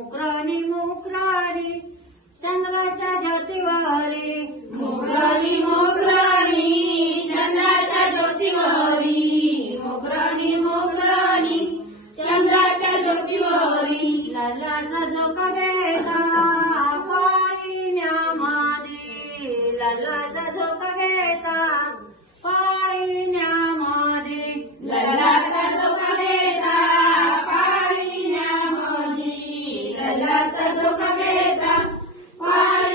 मोकराणी मोगरानी चंद्राच्या ज्योतिवारी. मोगरानी मोगरानी चंद्राच्या ज्योतिवारी. मोगरानी मोगरानी चंद्राच्या ज्योतिवारी. लालाचा झोका घेता पाणी न्यामादे लालाचा झोका घेता വല്ലാത്ത